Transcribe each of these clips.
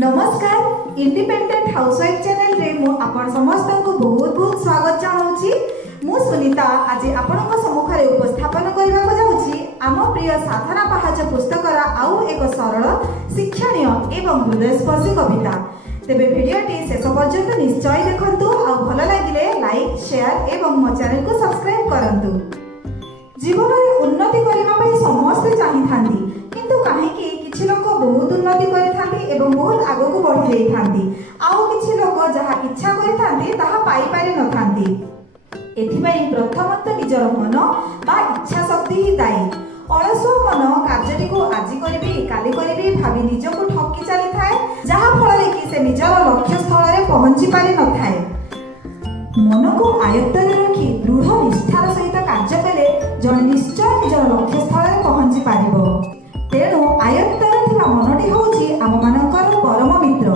नमस्कार independent housewife channel रे मु आपण समस्त को बहुत बहुत स्वागत जनाउची। मु सुनीता आज आपनक सम्मुख रे उपस्थापन करबा को जाउची आम प्रिय साधना पहाच पुस्तकर आउ एक सरल शिक्षणीय एवं हृदयस्पर्शी कविता। तेबे भिडियोटी शेष पर्यंत निश्चय देखंतु आ भल लागिले लाइक शेयर एवं मो चैनल को सब्सक्राइब करंतु। जीवन में उन्नति करने समस्ते चाहती किंतु कहीं किसी लोग बहुत उन्नति करते बहुत आग को बढ़ी जाती आउ किसी लोग जहाँ इच्छा करते प्रथमतः निजर मन बा इच्छा शक्ति ही दायी। अलसुआ मन कार्य को आज करी काली करी भावी निजक ठकी चली थाए जहाँ फल कि से निजर लक्ष्य स्थल में पहुंची पारि न थाए। मन को आयत्त रखी दृढ़ निष्ठार सहित कार्य कले जन निश्चय निजर लक्ष्य स्थल में पहुंची पारिबो। तेणु आयत्तर थिबा मनटी होउची आम मानकर परम मित्र।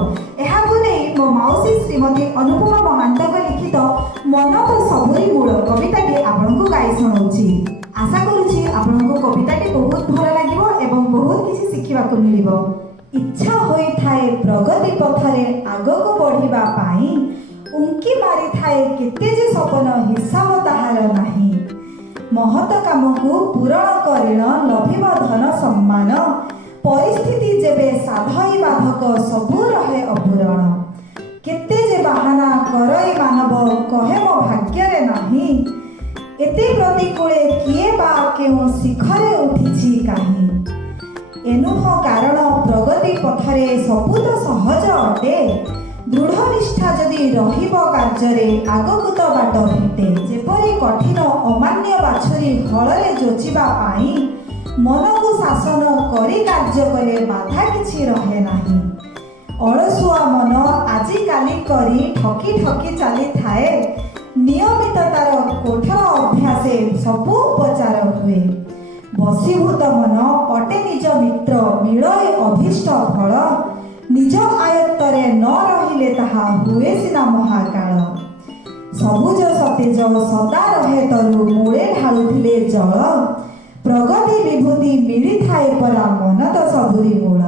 एहाकु नै मो माउसी श्रीमती अनुपमा महांतक लिखित मन तो सबुरी मूल कविताटी आपनकु गाई सुनाउची। आशा करूची आपनकु कविताटी बहुत भल लागिबो एवं बहुत किछि शिखिबाकु मिलिबो। इच्छा होई थाए प्रगति पथरे आगको बढ़िबा पाई उंकी मारी थाए केते जे सपन हिसाब ताहार नाही। महत काम को पूरण करिण लभिब धन सम्मान परिस्थिति जेबे साधई बाधक सबु रहे अपूरण। केते जे बाहाना करई मानव कहे मो भाग्य रे नाही एते प्रतिकूले किए बा केउ शिखरे उठिछि काहे। एनुह कारण प्रगति पथरे सबु तो सहज अटे दृढ़ निष्ठा जदि रहिब कार्य आगकू तो बाट फिटे। जेपरि कठिन अमान्य बाछुरी हलरे जोचिबा पाई मन को शासन करी कार्य कले बाधा किछि रहे नाही। अलसुआ मन आजि काली करी ठकी ठकी चली थाए नियमित तार कोठर अभ्यास सबु उपचार हुए। बसीभूत मन अटे निज मित्र मिलय अभीष्ट फल निज आयत्तरे न रहिले ताहा हुए सिना महाकाल। सबुज सतेज सदा रहे तरु मूले ढालुथिले जल प्रगति विभूति मिली थाए परा मन तो सबुरी मूल।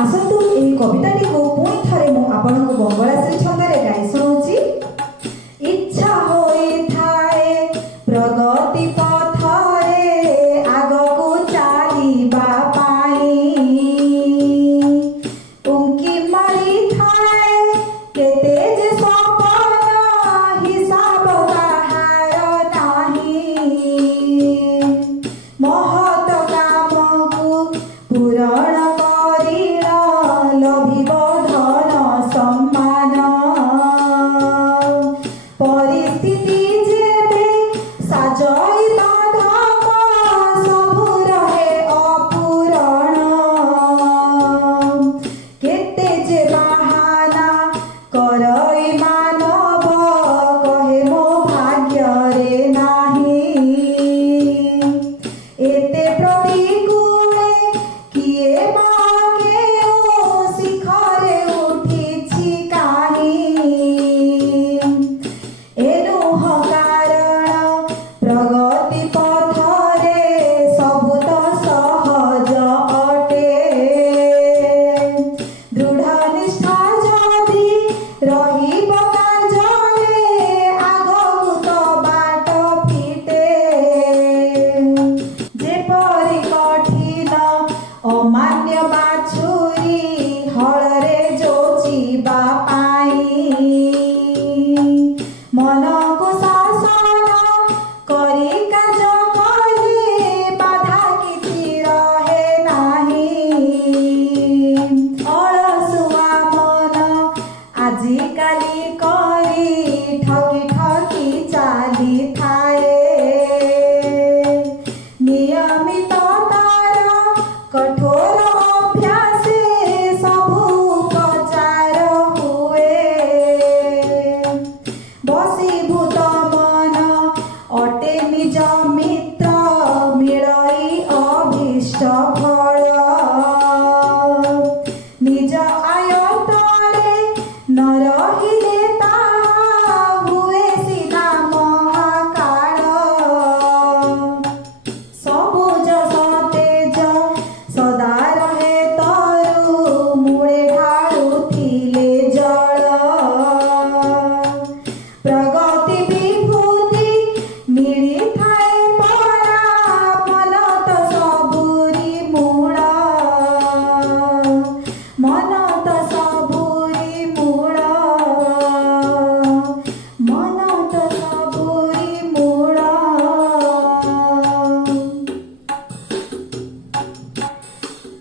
आसतु एही कविताटी को पुणी थरे मु आपनकु बंगलाश्री छंदरे गाई सुनाउची। इच्छा होई थाए प्रगति पथरे आगकु चालिबा पूरण करिण लभिब धन सम्मान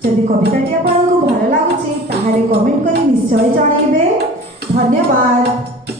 जदि कविताटी आपको भल लगुच ताहले कमेंट कर निश्चय जनइबे। धन्यवाद।